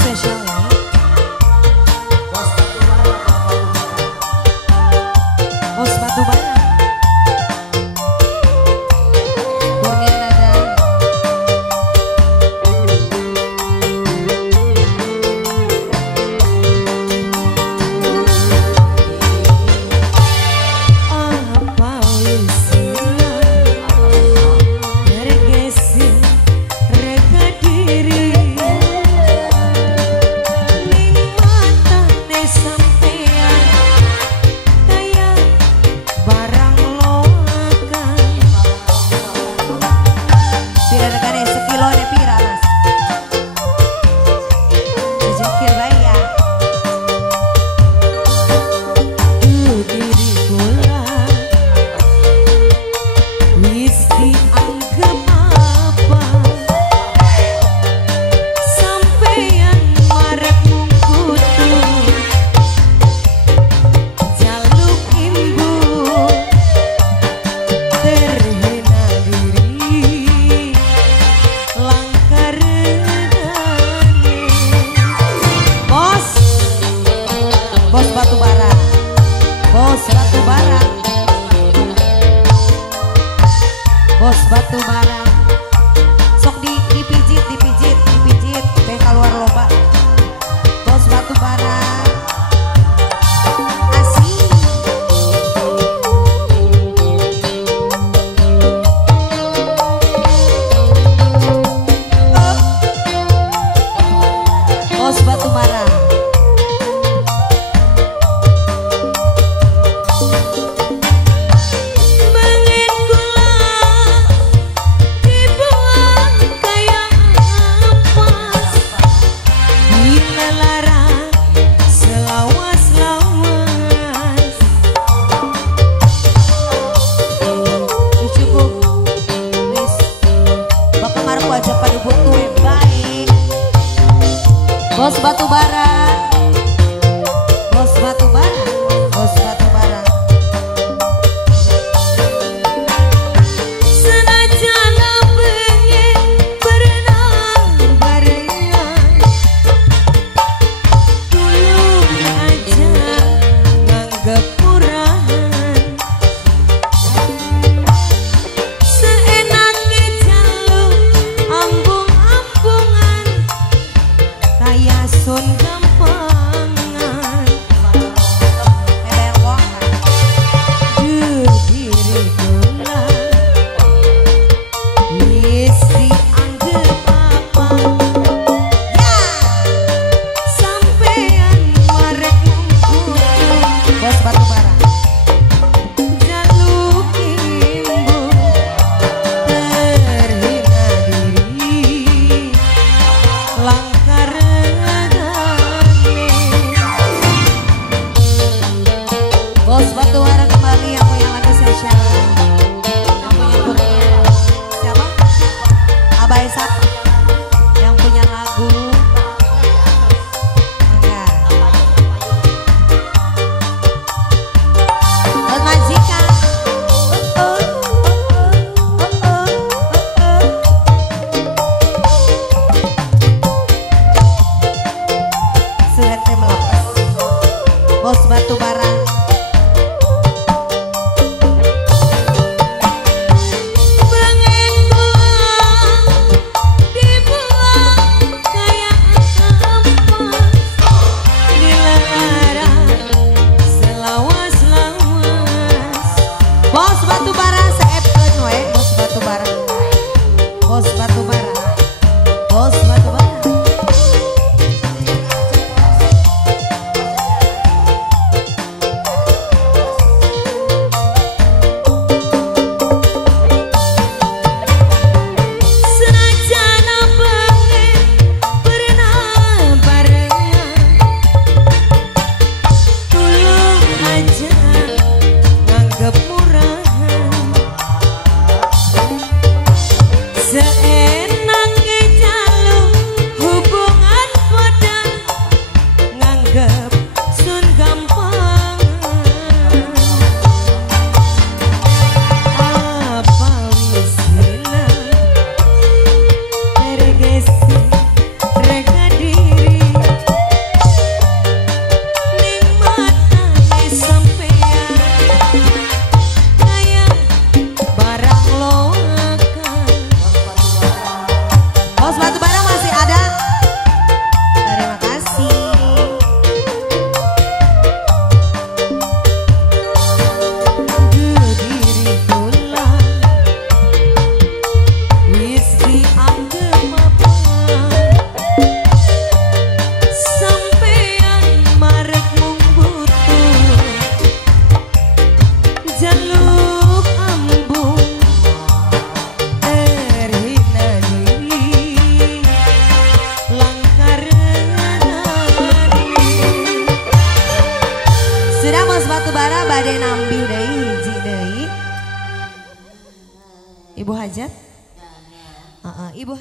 spesial ya. Bos batu bara. Kurnia nada. Apa wisinya bergeser rega diri ning matane sampean kaya barang loakan. Pira regane sekilone pira Mas? Rezeki bae ya. Diri kula wis dianggep apa sampeyan marek mung kudu jaluk imbu terhina diri langkar regane. Bos batu bara. Bos batu bara. Bos batu bara. Sok dipijit pengen keluar loba. Bos batu bara. Asik. Bos batu bara. Bengen kula dibuang kaya ampas bila lara selawas-lawas. Cukup wis Bapak Marco aja pada butuh yang baik. Bos batu bara. Bos batu bara. Bos batu bara. Senajan pengen berenang barengan, tulung aja nganggep murahan. Seenaknya jaluk ambung-ambungan kaya sun gampangan. Diri kula wis dianggep apa ya sampeyan marek mung kudu. Bos batu bara. Jaluk imbu terhina diri langkar regane. Bos batu bara kembali yang punya lagu spesial. Yang punya Kurnia. Siapa? Abah Esak. Yang punya lagu. Ya. Buat majikan. Surat melepas. Bos batu bara. Bengen kula dibuang kaya ampas bila lara selawas-lawas. Bos batu bara saepkeun we. Bos batu bara. Bos batu bara. Bos batu bara. bade nambi deui hiji deui. Ibu Hajat? Ibu